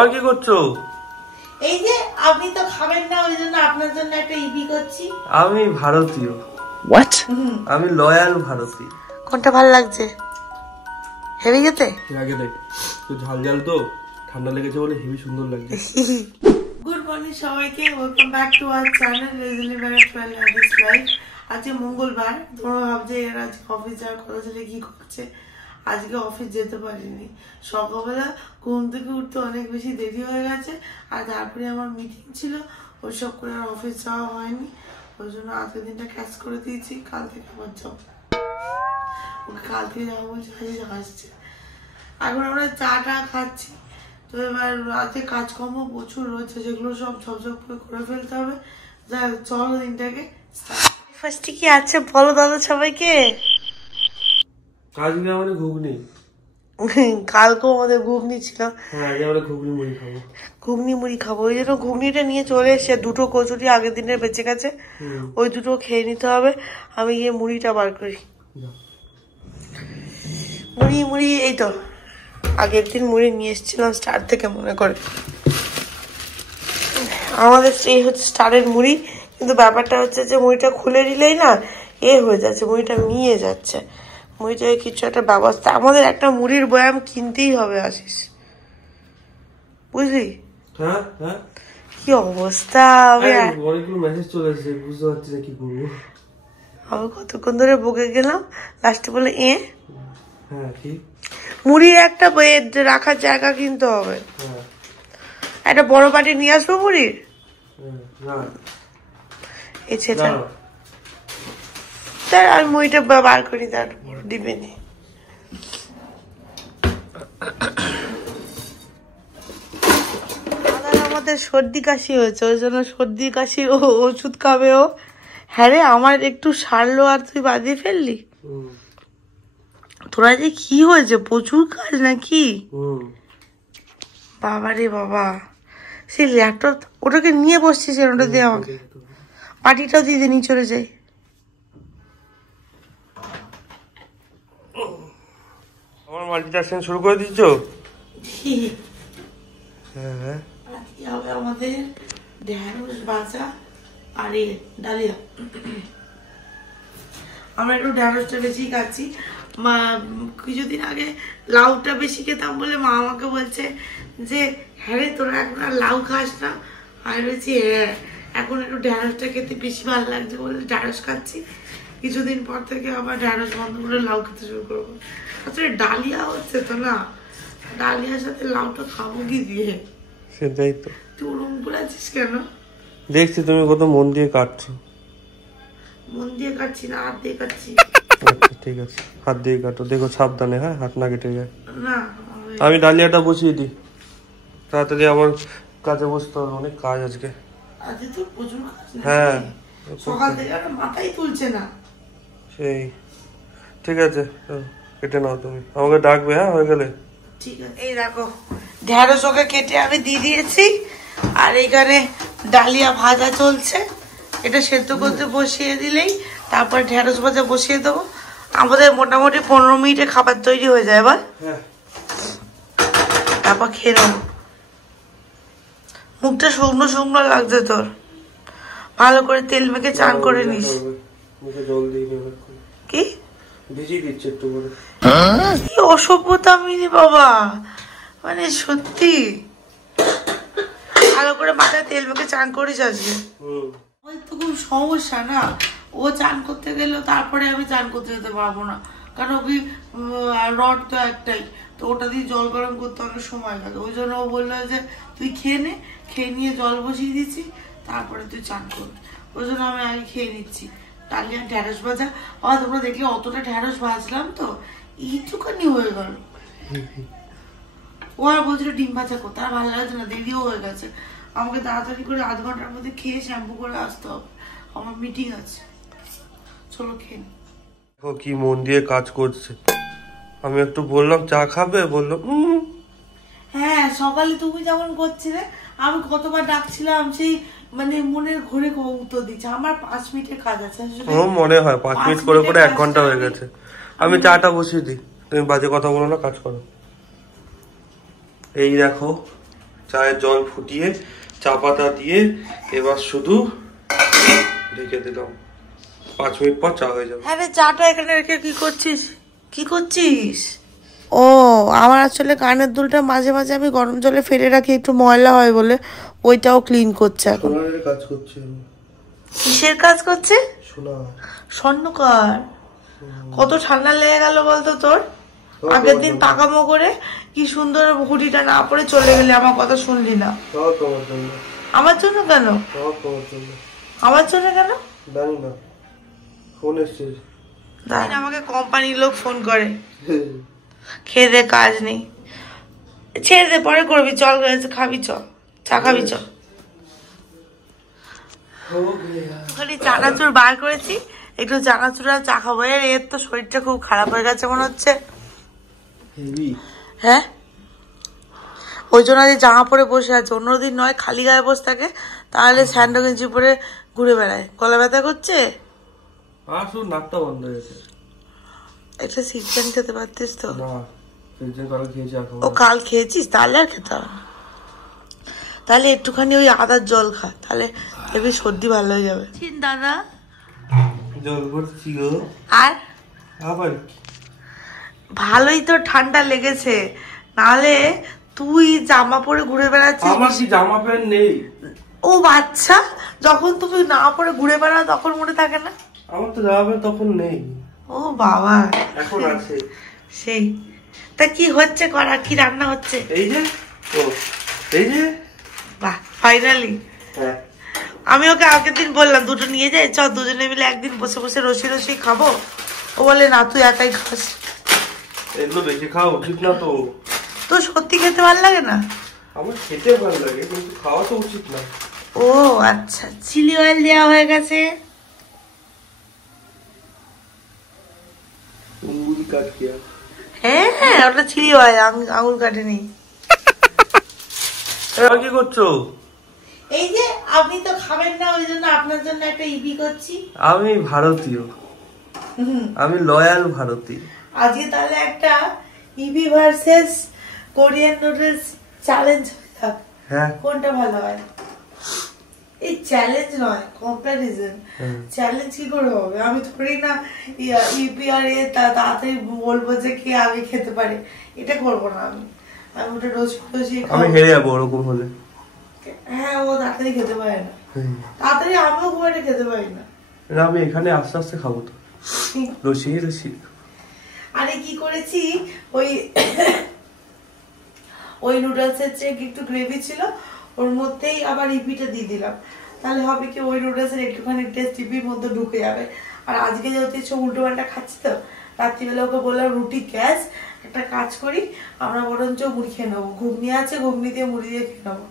আর কি করছো? এই যে আপনি তো খাবেন না, ওই জন্য আপনার জন্য একটা ইপি করছি। আমি ভারতীয়। হোয়াট? আমি লয়াল ভারতীয়। কোনটা ভালো লাগছে? হেভি খেতে? আগে দেখ তো ঝাল ঝাল তো ঠান্ডা লেগেছে বলে হেভি সুন্দর লাগছে। গুড মর্নিং সবাইকে, welcome back to our channel রিজলি ব্যাক টুয়েল দিস লাইফ। আজকে মঙ্গলবার, তোমরা ভাবছে এরা আজকে অফিস যাওয়ার কথা ছিল, কি করছে? আজকে অফিস যেতে পারিনি। সকালবেলা ঘুম থেকে উঠতে অনেক বেশি দেরি হয়ে গেছে, আর তারপরে আমার মিটিং ছিল, ওইসব করে আর অফিস যাওয়া হয়নি। ওই জন্য আজকের দিনটা ক্যাচ করে দিয়েছি, কাল থেকে আবার যাবো। ওকে কাল থেকে যাবো বলছে, আজকে আসছে। এখন আমরা চাটা খাচ্ছি, তো এবার রাতে কাজকর্ম প্রচুর রয়েছে, যেগুলো সব ঝপঝপ করে ফেলতে হবে। যাই হোক, চলো দিনটাকে ফার্স্টে কি আছে বলো দাদা সবাইকে। আজকে আমাদের ঘুগনি, কালকেও আমাদের ঘুগনি ছিল। হ্যাঁ আজকে আমরা ঘুগনি মুড়ি খাবো। ঘুগনি মুড়ি খাবো, ওই জন্য ঘুগনিটা নিয়ে চলে এসে দুটো কচুরি আগের দিনের বেঁচে গেছে, ওই দুটো খেয়ে নিতে হবে। আমি গিয়ে মুড়িটা বার করি। মুড়ি এই তো আগের দিন মুড়ি নিয়ে এসেছিলাম স্টার থেকে, মনে করে আমাদের এই হচ্ছে স্টারের মুড়ি। কিন্তু ব্যাপারটা হচ্ছে যে মুড়িটা খুলে দিলেই না হয়ে যাচ্ছে, মুড়িটা মিয়ে যাচ্ছে। মুড়িটাকে কিছু একটা ব্যবস্থা, আমাদের একটা মুড়ির বয়াম কিনতেই হবে আশিস, বুঝলি? হ্যাঁ হ্যাঁ, কি অবস্থা। অনেকগুলো মেসেজ চলে এসেছে, বুঝতে পারছি না কি করবো। আমি কতক্ষণ ধরে বকে গেলাম, লাস্টে বলে হ্যাঁ কি মুড়ির একটা রাখার জায়গা কিনতে হবে। একটা বড় বাটি নিয়ে আসবো মুড়ির। এই ছেলে তার আমি মুড়িটা বার করি, তার দিবে নি। আমাদের সর্দি কাশি হয়েছে, ওই জন্য সর্দি কাশি ওষুধ খাবে ও। হ্যাঁ রে, আমার একটু সারলো আর তুই বাদিয়ে ফেললি। তোরা যে কি হয়েছে, প্রচুর কাজ নাকি? বাবা রে বাবা, সেই ল্যাপটপ ওটাকে নিয়ে বসছিস, ওটা দিয়ে আমাকে পাটিটাও দিয়ে নিয়ে চলে যাই। আমার মাল্টিটাস্কিং শুরু করে দিচ্ছ? হ্যাঁ, আজকে হবে আমাদের ঢেঁড়স ভাজা আর ডালিয়া। আমরা একটু ঢেঁড়সটা বেশি খাচ্ছি। মা কিছুদিন আগে লাউটা বেশি খেতাম বলে মা আমাকে বলছে যে হ্যাঁ রে তোরা এখন আর লাউ খাস না। আর বলছি হ্যাঁ, এখন একটু ঢেঁড়সটা খেতে বেশি ভালো লাগছে বলে ঢেঁড়স খাচ্ছি। কিছুদিন পর থেকে আবার ঢেঁড়স বন্ধ করে লাউ খেতে শুরু করবো। আসলে ডালিয়া হচ্ছে তো না, ডালিয়ার সাথে লাউটা খাবো কি দিয়ে? সেটাই তো। তুই ওরম করে আছিস কেন? দেখছি তুমি কত মন দিয়ে কাটছো। মন দিয়ে কাটছি না, হাত দিয়ে কাটছি। আচ্ছা ঠিক আছে, হাত দিয়ে কাটো, দেখো সাবধানে, হ্যাঁ হাত না কেটে যায়। না আমি ডালিয়াটা বসিয়ে দিই, তাড়াতাড়ি আবার কাজে বসতে হবে, অনেক কাজ আজকে। আজকে তো প্রচুর কাজ। হ্যাঁ সকাল থেকে আর মাথাই তুলছে না। সেই ঠিক আছে, কেটে নাও তুমি, আমাকে ডাকবে হ্যাঁ হয়ে গেলে। ঠিক আছে, এই দেখো ঢেঁড়স ওকে কেটে আমি দিয়ে দিয়েছি, আর এখানে ডালিয়া ভাজা চলছে। এটা সেদ্ধ করতে বসিয়ে দিলেই তারপর ঢেঁড়স ভাজা বসিয়ে দেবো। আমাদের মোটামুটি 15 মিনিটে খাবার তৈরি হয়ে যায়। এবার তারপর খেয়ে নেবো। মুখটা শুকনো শুকনো লাগছে তোর, ভালো করে তেল মেখে চান করে নিস। জল দিয়ে কি ভিজিয়ে দিচ্ছে একটু করে। কি অসভ্যতা মিনি বাবা, মানে সত্যি ভালো করে মাথায় তেল মেখে চান করিস আজকে। তো খুব সমস্যা না, ও চান করতে গেলেও তারপরে আমি চান করতে যেতে পারবো না, কারণ ওই রড তো একটাই, তো ওটা দিয়ে জল গরম করতে অনেক সময় লাগে। ওই জন্য ও বললো যে তুই খেয়ে নে, খেয়ে নিয়ে জল বসিয়ে দিচ্ছি, তারপরে তুই চান করবি। ওই জন্য আমি আগে খেয়ে নিচ্ছি। ডালিয়া ঢেঁড়স ভাজা, তোমরা দেখলে অতটা ঢেঁড়স ভাজলাম তো এইটুখানি হয়ে গেল। ও আর বলছিল ডিম ভাজা করতে, আর ভালো লাগছে না, দেরিও হয়ে গেছে। আমাকে তাড়াতাড়ি করে আধ ঘন্টার মধ্যে খেয়ে শ্যাম্পু করে আসতে হবে, আমার মিটিং আছে। চলো খেয়ে নি। দেখো কি মন দিয়ে কাজ করছে। আমি একটু বললাম চা খাবে, বললো হ্যাঁ, সকালে তুমি যেমন করছিলে আমি কতবার ডাকছিলাম, সেই মানে মনের ঘুরে উত্তর দিচ্ছে। আমার 5 মিনিটের কাজ আছে। মনে হয় 5 মিনিট করে করে 1 ঘন্টা হয়ে গেছে। আমি চাটা বসিয়ে দিই, তুমি বাজে কথা বলো না, কাজ করো। এই দেখো চায়ের জল ফুটিয়ে চা পাতা দিয়ে এবার শুধু ঢেকে দিলাম, 5 মিনিট পর চা হয়ে যাবে। হ্যাঁ রে, চাটা এখানে রেখে কি করছিস? ও, আমার আসলে কানের দুলটা মাঝে মাঝে আমি গরম জলে ফেলে রাখি, একটু ময়লা হয় বলে, ওইটাও ক্লিন করছে এখন। সোনারের কাজ করছে। কিসের কাজ করছে? সোনা। স্বর্ণকার। কত ঠান্ডা লেগে গেল বলতো তোর? আগের দিন পাকামো করে কি সুন্দর হুডিটা না পরে চলে গেলে, আমার কথা শুনলি না। আমার জন্য কেন? আমার জন্য কেন জানি না, ফোন এসছে। আমাকে কোম্পানির লোক ফোন করে, খেয়ে দে, কাজ নেই, ছেড়ে দে, পরে করবি, চল খাবি, চল চা খাবি, চল। খালি চানাচুর বার করেছি, একটু চানাচুর আর চা খাবো। এর তো শরীরটা খুব খারাপ হয়ে গেছে মনে হচ্ছে। হ্যাঁ, ওই জন্য আজ জামা পরে বসে আছে, অন্যদিন নয় খালি গায়ে বসে থাকে, তাহলে স্যান্ডো গেঞ্জি পরে ঘুরে বেড়ায়। গলা ব্যথা করছে, নাকটা বন্ধ হয়ে গেছে। একটা সিজন খেতে পারতিস তো। ও কাল খেয়েছিস, তাহলে আর খেতে হবে না। তাহলে একটুখানি ওই আদার জল খা, তাহলে দেখবি সর্দি ভালো হয়ে যাবে। দাদা জল ভরছি গো। আর আবার ভালোই তো ঠান্ডা লেগেছে, নাহলে তুই জামা পরে ঘুরে বেড়াচ্ছিস। আমার কি জামা প্যান্ট নেই? ও বাচ্চা, যখন তুমি না পরে ঘুরে বেড়াও তখন মনে থাকে না? আমার তো জামা প্যান্ট তখন নেই। ও বাবা, এখন আছে। সেই তা কি হচ্ছে করা, কি রান্না হচ্ছে? এই যে, ও এই যে, বাহ, ফাইনালি। হ্যাঁ, আমি ওকে আগের দিন বললাম দুটো নিয়ে যাই, চ দুজনে মিলে একদিন বসে বসে রসি রসি খাবো। ও বলে না, তুই একাই খাস। এগুলো বেশি খাওয়া উচিত না তো। তোর সত্যি খেতে ভালো লাগে না? আমার খেতে ভালো লাগে, কিন্তু খাওয়া তো উচিত না। ও আচ্ছা, চিলি অয়েল দেওয়া হয়ে গেছে। আঙুল কাট কিয়া? হ্যাঁ হ্যাঁ, ওটা চিলি অয়েল, আঙুল কাটেনি। কি করছো? এই যে আপনি তো খাবেন না, ওই জন্য আপনার জন্য একটা ইপি করছি। আমি ভারতীয়, আমি লয়াল ভারতীয়। আজকে তাহলে একটা ইপি ভার্সেস কোরিয়ান নুডলস চ্যালেঞ্জ থাক। হ্যাঁ, কোনটা ভালো হয়? এই চ্যালেঞ্জ নয়, কম্প্যারিজন। চ্যালেঞ্জ কি করে হবে? আমি থোড়ি না ইপি আর তাড়াতাড়ি বলবো যে কে আগে খেতে পারে, এটা করবো না। আমি ওটা রোজি রোজি আমি হেরে যাবো ওরকম হলে। হ্যাঁ, ও তাড়াতাড়ি খেতে পারে না, তাড়াতাড়ি আমিও খুব একটা খেতে পারি না। আমি এখানে আস্তে আস্তে খাবো তো, রসি রসি। আরে কি করেছি, ওই নুডলস এর চেয়ে একটু গ্রেভি ছিল, ওর মধ্যেই আবার ইপিটা দিয়ে দিলাম। তাহলে হবে কি, ওই নুডলস এর একটুখানি টেস্ট ইপির মধ্যে ঢুকে যাবে। আর আজকে যেহেতু উল্টো পাল্টা খাচ্ছি তো, রাত্রিবেলা ওকে বললাম রুটি গ্যাস, একটা কাজ করি আমরা বরঞ্চ মুড়ি খেয়ে নেবো, ঘুগনি আছে, ঘুগনি দিয়ে মুড়ি দিয়ে খেয়ে নেবো।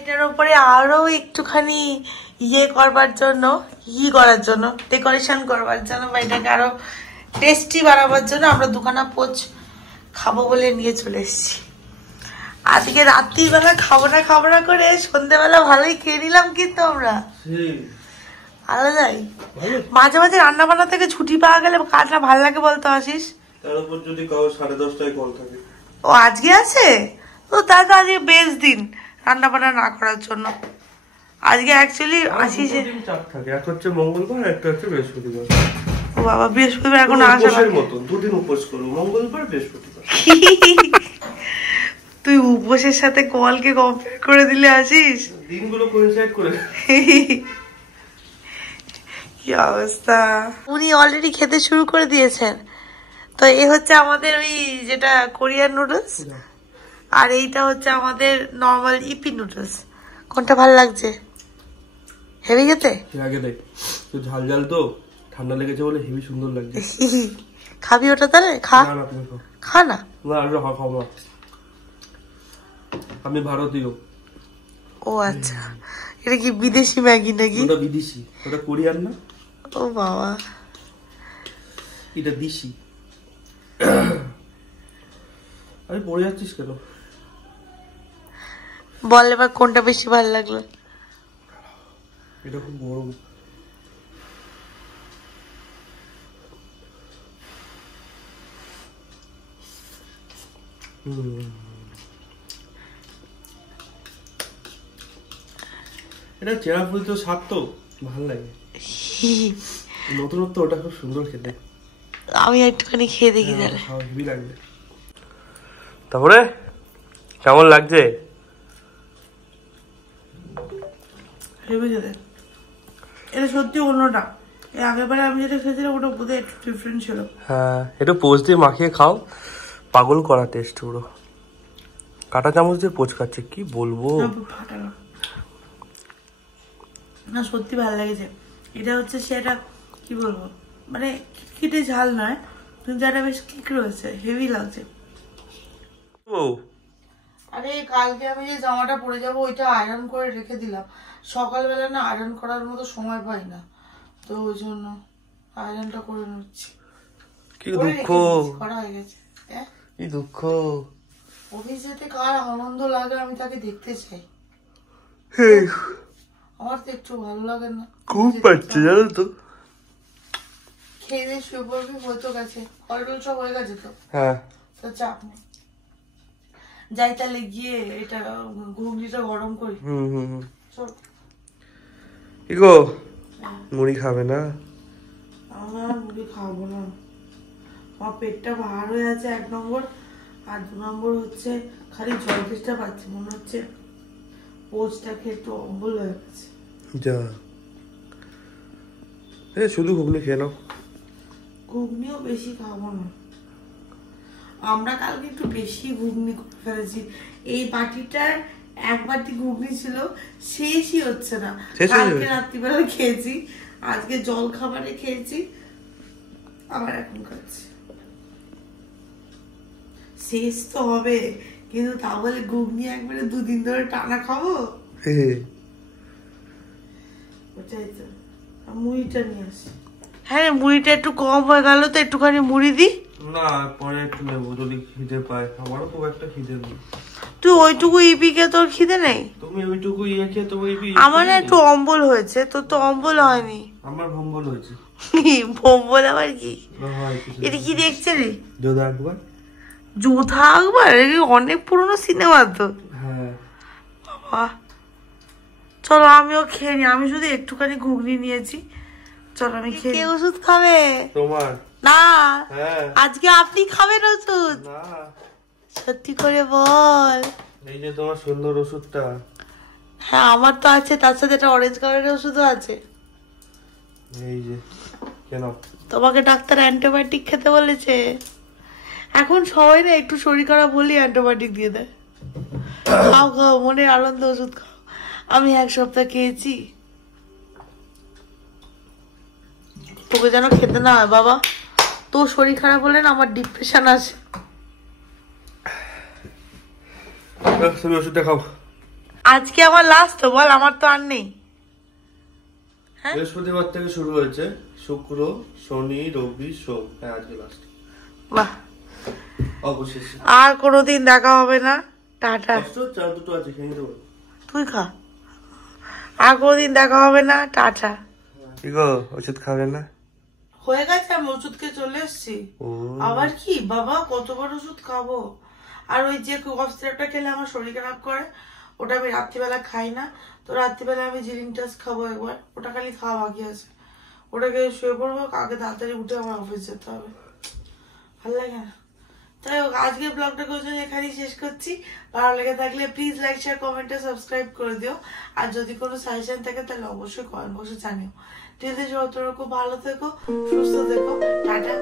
এটার উপরে আরো একটুখানি করার জন্য, ডেকোরেশন করবার জন্য, বা এটাকে আরো টেস্টি বানাবার জন্য আমরা দুখানা পোচ খাবো বলে নিয়ে চলে এসেছি। আজকে রাত্রিবেলা খাবো না করে সন্ধ্যেবেলা ভালোই খেয়ে নিলাম, কিন্তু আমরা আলাদাই। মাঝে মাঝে রান্না বান্না থেকে ছুটি পাওয়া গেলে কাজটা ভালো লাগে বলতো আশিস। তার উপর যদি কারো 10:30টায় কল থাকে। ও আজকে আছে তো, তাহলে তো আজকে বেশ দিন রান্না বান্না না করার জন্য। আজকে অ্যাকচুয়ালি আশিসে চাপ থাকে, একটা হচ্ছে মঙ্গলবার, একটা হচ্ছে বৃহস্পতিবার। ও বাবা, বৃহস্পতিবার এখন আসে না মতন দুদিন উপোস করবো, মঙ্গলবার বৃহস্পতিবার। তুই উপোসের সাথে কলকে কম্পেয়ার করে দিলে আসিস, দিনগুলো কোইনসাইড করে। কি অবস্থা। উনি অলরেডি খেতে শুরু করে দিয়েছেন। তো এই হচ্ছে আমাদের ওই যেটা কোরিয়ান নুডলস, আর এইটা হচ্ছে আমাদের নর্মাল ইপি নুডলস। কোনটা ভালো লাগছে? হেভি খেতে? আগে দেখ, তো ঝাল ঝাল তো ঠান্ডা লেগেছে বলে হেভি সুন্দর লাগছে। খাবি ওটা তাহলে? খা না, তুমি খাও। খা না। না, আমি খাবো না, আমি ভারতীয়। ও আচ্ছা, এটা কি বিদেশি ম্যাগি নাকি? ওটা বিদেশি, ওটা কোরিয়ান না। ও বাবা, এটা দেশি। আরে পড়ে যাচ্ছিস কেন? বল এবার কোনটা বেশি ভালো লাগলো? এটা খুব গরম। এটা চেরাপুরি তো স্বাদ তো ভালো লাগে, নতুনত্ব, ওটা খুব সুন্দর খেতে। আমি একটুখানি খেয়ে দেখি তাহলে। হেভি লাগবে। তারপরে কেমন লাগছে? হেভি খেতে, এটা সত্যি অন্যটা। এর আগেরবারে আমি যেটা খেয়েছিলাম ওটা বোধহয় একটু ডিফারেন্ট ছিল। হ্যাঁ, একটু পোচ দিয়ে মাখিয়ে খাও, পাগল করা টেস্ট পুরো। কাঁটা চামচ দিয়ে পোচ খাচ্ছে, কি বলবো। না সত্যি ভালো লেগেছে। এটা হচ্ছে সেটা কি বলবো, মানে খিটখিটে ঝাল নয়, কিন্তু এটা বেশ কিক রয়েছে, হেভি লাগছে। ও আরে কালকে আমি যে জামাটা পরে যাবো ওইটা আয়রন করে রেখে দিলাম, সকালবেলা না আয়রন করার মতো সময় পাই না, তো ওই জন্য আয়রনটা করে নিচ্ছি। কি দুঃখ, করা হয়ে গেছে। কি দুঃখ। অফিস যেতে কার আনন্দ লাগে আমি তাকে দেখতে চাই, আমার তো একটু ভালো লাগে না। খুব পাচ্ছে জানো তো। খেয়ে দিয়ে শুয়ে পড়বি, হয়তো গেছে, ফল সব হয়ে গেছে তো। হ্যাঁ, তো চাপ নেই, যাই তাহলে গিয়ে এটা ঘুগনিটা গরম করি। চল। কি গো, মুড়ি খাবে না? আমার মুড়ি খাবো না, আমার পেটটা ভার হয়ে আছে 1 নম্বর, আর 2 নম্বর হচ্ছে খালি জল তেষ্টা পাচ্ছে, মনে হচ্ছে পোচটা খেয়ে একটু অম্বল হয়ে গেছে। যা, শুধু ঘুগনি খেয়ে নাও। ঘুগনিও বেশি খাবো না, আমরা কালকে একটু বেশি ঘুগনি করে ফেলেছি। এই বাটিটার 1 বাটি ঘুগনি ছিল, শেষই হচ্ছে না। কালকে রাত্রিবেলা খেয়েছি, আজকে জল খাবারে খেয়েছি, আবার এখন খাচ্ছি। শেষ তো হবে, কিন্তু তা বলে ঘুগনি একবারে 2 দিন ধরে টানা খাবো? ওটাই তো। মুড়িটা নিয়ে আসি। হ্যাঁ, মুড়িটা একটু কম হয়ে গেল, তো একটুখানি মুড়ি দি না, পরে একটু নেবো যদি খিদে পায়। আমারও খুব একটা খিদে নেই। তুই ওইটুকু ইপিকে তোর খিদে নেই? তুমি ওইটুকু ইয়ে খেয়ে তো ইপি। আমার একটু অম্বল হয়েছে, তোর তো অম্বল হয়নি। আমার ভম্বল হয়েছে। ভম্বল আবার কি? এটা কি দেখছে রে? যোধা আকবর। যোধা আকবর অনেক পুরনো সিনেমা তো। হ্যাঁ বাবা, চলো আমিও খেয়ে নি, আমি শুধু একটুখানি ঘুগনি নিয়েছি। চলো আমি খেয়ে। কে ওষুধ খাবে? তোমার না, হ্যাঁ আজকে আপনি খাবেন ওষুধ? না, সত্যি করে বল। এই যে তোমার সুন্দর ওষুধটা। হ্যাঁ আমার তো আছে, তার সাথে একটা অরেঞ্জ কালারের ওষুধও আছে। এই যে কেন? তোমাকে ডাক্তার অ্যান্টিবায়োটিক খেতে বলেছে। এখন সবাই না একটু শরীর খারাপ হলেই অ্যান্টিবায়োটিক দিয়ে দেয়। খাও খাও, মনের আনন্দ ওষুধ খাও। আমি 1 সপ্তাহ খেয়েছি, তোকে যেন খেতে না হয় বাবা। তোর শরীর খারাপ হলে না আমার ডিপ্রেশন আসে। তুমি ওষুধটা খাও। আজকে আমার লাস্ট তো, বল, আমার তো আর নেই। বৃহস্পতিবার থেকে শুরু হয়েছে, শুক্র শনি রবি সোম, হ্যাঁ আজকে লাস্ট। বাহ, অবশেষে আর কোনোদিন দেখা হবে না, টাটা। চার দুটো আছে, খেয়ে নিতে পারো। তুই খা, আর কোনোদিন দেখা হবে না, টাটা। কি গো, ওষুধ খাবে না? হয়ে গেছে, আমি ওষুধ খেয়ে চলে এসছি। আবার কি বাবা, কতবার ওষুধ খাবো? আর ওই যে কফ সিরাপটা খেলে আমার শরীর খারাপ করে, ওটা আমি রাত্রিবেলা খাই না। তো রাত্রিবেলা আমি জিরিনটাস খাবো একবার, ওটা খালি খাওয়া বাকি আছে। ওটাকে শুয়ে পড়বো, কালকে তাড়াতাড়ি উঠে আমার অফিস যেতে হবে, ভালো লাগে না। তাই হোক, আজকের ব্লগটাকে ওই জন্য এখানেই শেষ করছি। ভালো লেগে থাকলে প্লিজ লাইক শেয়ার কমেন্টে সাবস্ক্রাইব করে দিও। আর যদি কোনো সাজেশন থাকে তাহলে অবশ্যই কমেন্ট বক্সে জানিও। ঠিক আছে, খুব ভালো থেকো, সুস্থ থেকো, টাটা।